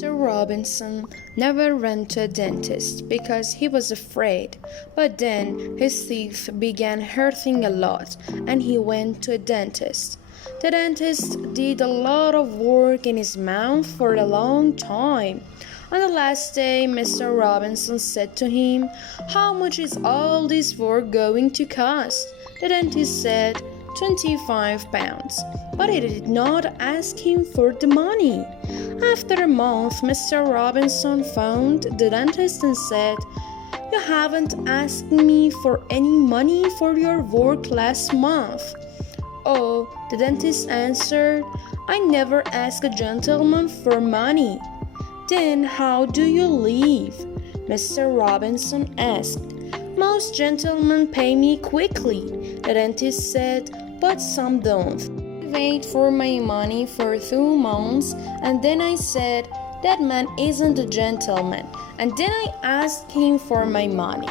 Mr. Robinson never went to a dentist because he was afraid, but then his teeth began hurting a lot and he went to a dentist. The dentist did a lot of work in his mouth for a long time. On the last day, Mr. Robinson said to him, "How much is all this work going to cost?" The dentist said, £25, but he did not ask him for the money. After a month, Mr. Robinson phoned the dentist and said, "You haven't asked me for any money for your work last month." "Oh," the dentist answered, "I never ask a gentleman for money." "Then how do you live?" Mr. Robinson asked. "Most gentlemen pay me quickly," the dentist said, "but some don't. I wait for my money for 2 months, and then I said, 'That man isn't a gentleman,' and then I asked him for my money."